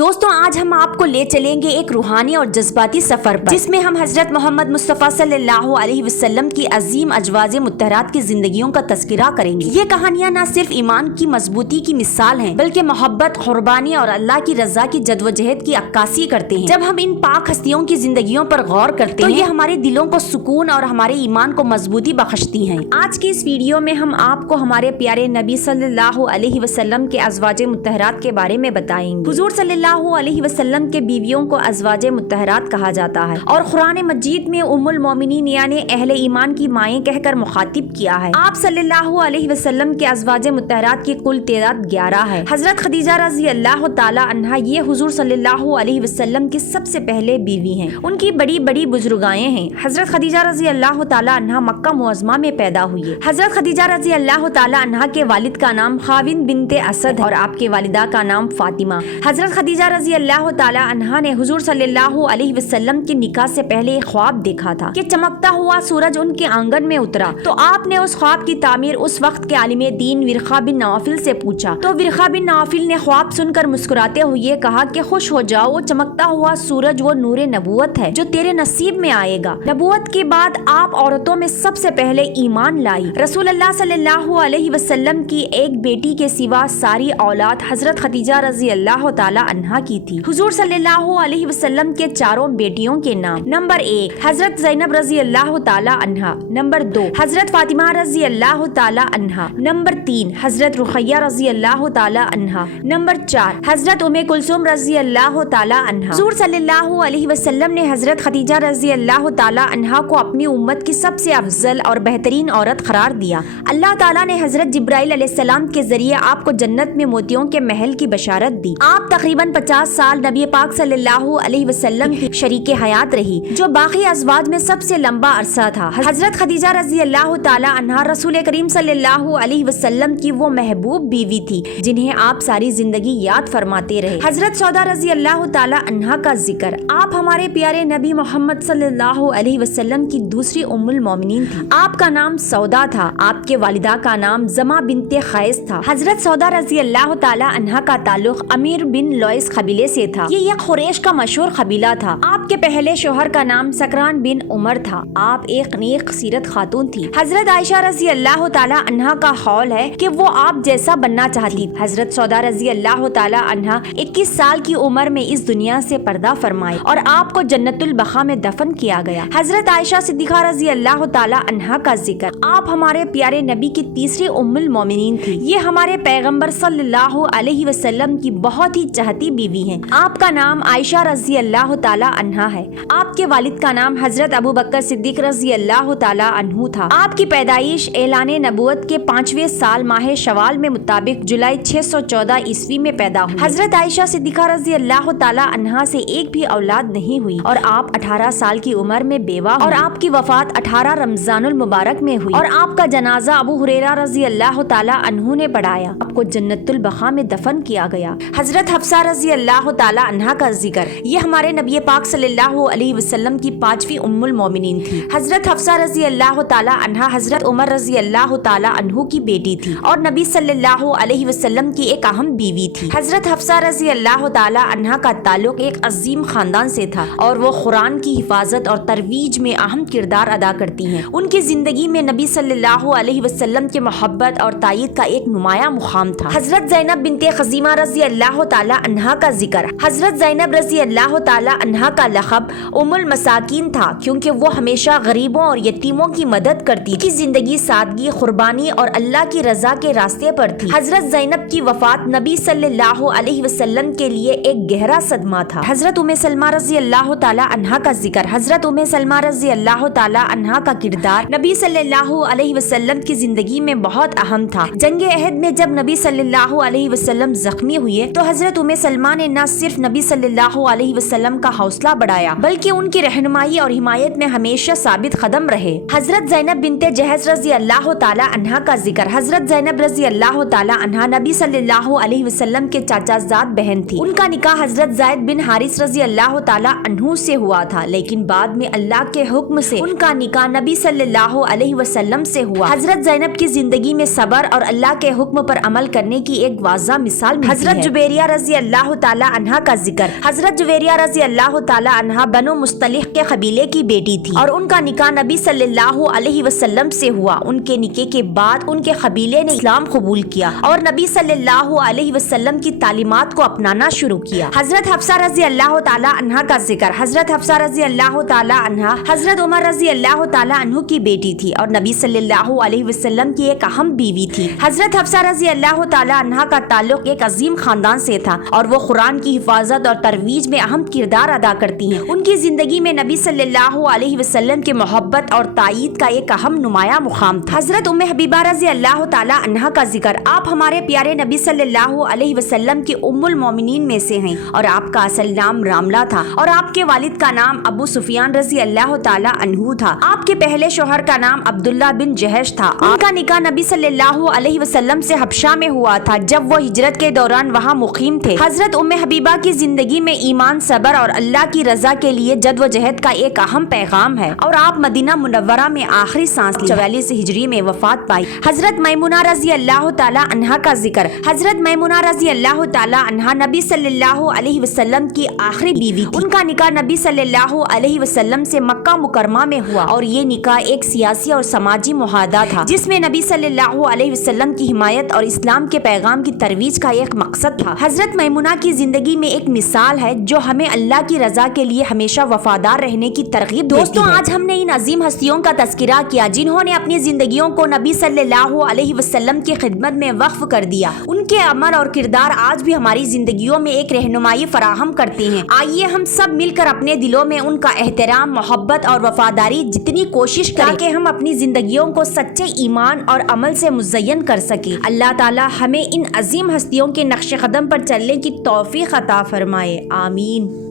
दोस्तों आज हम आपको ले चलेंगे एक रूहानी और जज्बाती सफर पर, जिसमें हम हजरत मोहम्मद मुस्तफ़ा सल्लल्लाहु अलैहि वसल्लम की अजीम अजवाज मुत्तहरात की जिंदगियों का तस्करा करेंगे। ये कहानियाँ न सिर्फ ईमान की मजबूती की मिसाल हैं, बल्कि मोहब्बत, कुर्बानी और अल्लाह की रजा की जद्दोजहद की अक्कासी करते हैं। जब हम इन पाक हस्तियों की जिंदगियों पर गौर करते हैं तो ये हमारे दिलों को सुकून और हमारे ईमान को मजबूती बख्शती हैं। आज की इस वीडियो में हम आपको हमारे प्यारे नबी सल्लल्लाहु अलैहि वसल्लम के अज़वाजे मुत्तहरात के बारे में बताएंगे। हुजूर सल्लल्लाहु अलैहि वसल्लम के बीवियों को अज़वाजे मुत्तहरात कहा जाता है और कुरान मजीद में उम्मुल मोमिनीन यानी अहले ईमान की माएँ कहकर मुखातिब किया है। आप सल्लल्लाहु अलैहि वसल्लम के अज़वाजे मुत्तहरात की कुल तादाद 11 है। हजरत खदीजा रज़ी अल्लाह ताला अन्हा ये हुजूर सल्लल्लाहु अलैहि वसल्लम की सबसे पहले बीवी हैं। उनकी बड़ी बड़ी बुजुर्गाएं हैं। हजरत खदीजा रज़ी अल्लाह ताला अन्हा मक्का मुअज़्ज़मा में पैदा हुई है। हजरत खदीजा रज़ी अल्लाह ताला अन्हा के वालिद का नाम खाविन बिनते असद है और आपके वालिदा का नाम फातिमा। हजरत खदीजा रज़ी अल्लाह ताला अन्हा ने हुजूर सल्लल्लाहु अलैहि वसल्लम के निकाह से पहले एक ख्वाब देखा था कि चमकता हुआ सूरज उनके आंगन में उतरा। तो आपने उस ख्वाब की तामीर उस वक्त के आलिमे दीन विरखा बिन नवाफिल से पूछा। तो विरखा बिन नवाफिल ने ख्वाब सुनकर मुस्कुराते हुए कहा कि खुश हो जाओ, वो चमकता हुआ सूरज वो नूरे नबूवत है जो तेरे नसीब में आएगा। नबूवत के बाद आप औरतों में सबसे पहले ईमान लाई। रसूल अल्लाह सल्लल्लाहु अलैहि वसल्लम की एक बेटी के सिवा सारी औलाद हजरत खदीजा रज़ी अल्लाह ताला अन्हा की थी। हुजूर सल्लल्लाहु अलैहि वसल्लम के चारों बेटियों के नाम: नंबर 1 हजरत ज़ैनब रज़ी अल्लाह ताला अन्हा, नंबर 2 हजरत फातिमा रज़ी अल्लाह ताला अन्हा, नंबर 3 हजरत रुखैया रज़ी अल्लाह ताला अन्हा, नंबर 4 हजरत उम्मे कुलसूम रज़ी अल्लाह ताला अन्हा। हुजूर सल्लल्लाहु अलैहि वसल्लम ने हजरत खदीजा रज़ी अल्लाह ताला अन्हा को अपनी उम्मत की सबसे अफजल और बेहतरीन औरत करार दिया। अल्लाह ताला ने हजरत जिब्राइल अलैहिस्सलाम के जरिए आपको जन्नत में मोतियों के महल की बशारत दी। आप तकरीबन 50 साल नबी पाक सल्लल्लाहु अलैहि वसल्लम की शरीके हयात रही, जो बाकी अज़वाज में सबसे लंबा अरसा था। हजरत खदीजा रज़ी अल्लाह ताला अन्हा रसूल करीम सल्लल्लाहु अलैहि वसल्लम की वो महबूब बीवी थी जिन्हें आप सारी जिंदगी याद फरमाते रहे। हजरत सौदा रज़ी अल्लाह ताला अन्हा का जिक्र: आप हमारे प्यारे नबी मोहम्मद सल्लल्लाहु अलैहि वसल्लम की दूसरी उम्मुल मोमिनीन थी। आपका नाम सौदा था। आपके वालिदा का नाम जमा बिनते खैस था। हजरत सौदा रज़ी अल्लाह ताला अन्हा का ताल्लुक अमीर बिन लॉइस कबीले से था। ये एक खुरैश का मशहूर कबीला था। आपके पहले शोहर का नाम सकरान बिन उमर था। आप एक नेक सीरत खातून थी। हजरत आयशा रज़ी अल्लाह ताला अन्हा का कौल है कि वो आप जैसा बनना चाहती। हजरत सौदा रज़ी अल्लाह ताला अन्हा 21 साल की उम्र में इस दुनिया से पर्दा फरमाए और आपको जन्नतुल बक़ा में दफन किया गया। हजरत आयशा सिद्दीक़ा रज़ी अल्लाह ताला अन्हा का जिक्र: आप हमारे प्यारे नबी की तीसरी उम्मुल मोमिनीन थी। ये हमारे पैगंबर सल्लल्लाहु अलैहि वसल्लम की बहुत ही चहती बीवी हैं। आपका नाम आयशा रज़ी अल्लाह ताला अन्हा है। आपके वालिद का नाम हजरत अबू बकर सिद्दीक रज़ी अल्लाह ताला अन्हु था। आपकी पैदाइश ऐलाने नबूवत के 5वें साल माह शवाल में मुताबिक जुलाई 614 ईस्वी में पैदा हुई। हजरत आयशा सिद्दीक़ा रज़ी अल्लाह ताला अन्हा से एक भी औलाद नहीं हुई और आप 18 साल की उम्र में बेवा और आपकी वफात 18 रमजानुल मुबारक में हुई और आपका जनाजा अबू हुरैरा रज़ी अल्लाह ताला अन्हु ने पढ़ाया। आपको जन्नतुल बक़ा में दफन किया गया। हजरत हफ्सा रज़ी अल्लाह ताला अन्हा का जिक्र: ये हमारे नबी पाक सल्लल्लाहु अलैहि वसल्लम की 5वीं उम्मुल मोमिनीन थी। हजरत हफ्सा रज़ी अल्लाह ताला अन्हा हजरत उमर रज़ी अल्लाह ताला अन्हु की बेटी थी और नबी सल्लल्लाहु अलैहि वसल्लम की एक अहम बीवी थी। हजरत हफ्सा रज़ी अल्लाह ताला अन्हा का ताल्लुक एक अजीम खानदान से था और वो कुरान की हिफाजत और तरवीज में अहम किरदार अदा करती हैं। उनकी जिंदगी में नबी सल्लल्लाहु अलैहि वसल्लम के मोहब्बत और तायद का एक नुमाया मुकाम था। हजरत ज़ैनब बिनते खज़ीमा रज़ी अल्लाह ताला अन्हा का जिक्र: हजरत ज़ैनब रज़ी अल्लाह ताला अन्हा का लक़ब उम्मुल मसाकीन था क्योंकि वो हमेशा गरीबों और यतीमों की मदद करती थी। जिंदगी सादगी, कुर्बानी और अल्लाह की रजा के रास्ते पर थी। हजरत ज़ैनब की वफात नबी सल्लल्लाहु अलैहि वसल्लम के लिए एक गहरा सदमा था। हजरत उम्मे सलमा रज़ी अल्लाह ताला अन्हा का जिक्र: हजरत उम्मे सलमा रज़ी अल्लाह ताला अन्हा का किरदार नबी सल्लल्लाहु अलैहि वसल्लम की जिंदगी में बहुत अहम था। जंग अहद में जब नबी सल्लल्लाहु अलैहि वसल्लम जख्मी हुए तो हजरत उम्मे सलमा ने न सिर्फ नबी सल्लल्लाहु अलैहि वसल्लम का हौसला बढ़ाया बल्कि उनकी रहनुमाई और हिमायत में हमेशा साबित कदम रहे। हजरत ज़ैनब बिनते जहज रज़ी अल्लाह ताला अन्हा का जिक्र: हजरत ज़ैनब रज़ी अल्लाह ताला अन्हा नबी सल्लल्लाहु अलैहि वसल्लम के चाचाजाद बहन थी। उनका निकाह हजरत ज़ैद बिन हारिस रज़ी अल्लाह ताला अन्हु से हुआ था, लेकिन बाद में अल्लाह के हुक्म से उनका निकाह नबी सल्लल्लाहु अलैहि वसल्लम से हुआ। हजरत ज़ैनब की जिंदगी में सब्र और अल्लाह के हुक्म पर अमल करने की एक वाज़ा मिसाल मिलती है। हजरत जुबैरिया रज़ी अल्लाह अल्लाह ताला अन्हा का जिक्र। हजरत जुवेरिया रजी अल्लाह ताला अन्हा बनो मुस्तलिह के कबीले की बेटी थी और उनका निकाह नबी सल्लल्लाहु अलैहि वसल्लम से हुआ। उनके निकाह के बाद उनके कबीले ने इस्लाम कबूल किया और नबी सल्लल्लाहु अलैहि वसल्लम की तालीमात को अपनाना शुरू किया। हजरत हफ्सा रजी अल्लाह ताला अन्हा का जिक्र। हजरत हफ्सा रजी अल्लाह ताला अन्हा हजरत उमर रजी अल्लाह ताला अन्हु की बेटी थी और नबी सल्लल्लाहु अलैहि वसल्लम की एक अहम बीवी थी। हजरत हफ्सा रजी अल्लाह ताला अन्हा का ताल्लुक एक अजीम खानदान से था और वो कुरान की हिफाजत और तरवीज में अहम किरदार अदा करती हैं। उनकी जिंदगी में नबी सल्लल्लाहु अलैहि वसल्लम की मोहब्बत और तायीद का एक अहम नुमाया मुकाम था। हजरत उम्मे हबीबा रजी अल्लाह ताला अन्हा का जिक्र। आप हमारे प्यारे नबी सल्लल्लाहु अलैहि वसल्लम की उम्मुल मोमिनीन में से हैं और आपका असल नाम रामला था और आपके वालिद का नाम अबू सुफियान रजी अल्लाह ताला अन्हु था। आपके पहले शोहर का नाम अब्दुल्ला बिन जहश था। उनका निकाह नबी सल्लल्लाहु अलैहि वसल्लम से हबशा में हुआ था जब वो हिजरत के दौरान वहाँ मुकीम थे। हजरत उम्मे हबीबा की जिंदगी में ईमान, सबर और अल्लाह की रजा के लिए जद्दोजहद का एक अहम पैगाम है और आप मदीना मुनव्वरा में आखिरी सांस ली 44 हिजरी में वफात पाई। हजरत मैमुना रजी अल्लाह ताला अन्हा का जिक्र। हजरत मैमुना रजी अल्लाह ताला अन्हा नबी सल्लल्लाहु अलैहि वसल्लम की आखिरी बीवी थी। उनका निकाह नबी सल्लल्लाहु अलैहि वसल्लम से मक्का मुकरमा में हुआ और ये निकाह एक सियासी और समाजी मुहादा था जिसमें नबी सल्लल्लाहु अलैहि वसल्लम की हिमायत और इस्लाम के पैगाम की तरवीज का एक मकसद था। हजरत मैमुना की जिंदगी में एक मिसाल है जो हमें अल्लाह की रजा के लिए हमेशा वफादार रहने की तरगीब देती है। दोस्तों, आज हमने इन अजीम हस्तियों का तस्करा किया जिन्होंने अपनी जिंदगियों को नबी सल्लल्लाहु अलैहि वसल्लम की खिदमत में वक्फ कर दिया। उनके अमल और किरदार आज भी हमारी जिंदगियों में एक रहनुमाई फराहम करते हैं। आइए हम सब मिलकर अपने दिलों में उनका एहतराम, मोहब्बत और वफादारी जितनी कोशिश करें कि हम अपनी जिंदगियों को सच्चे ईमान और अमल से मुज़य्यन कर सके। अल्लाह ताला हमें इन अजीम हस्तियों के नक्शे कदम पर चलने की तौफीक अता फरमाए। आमीन।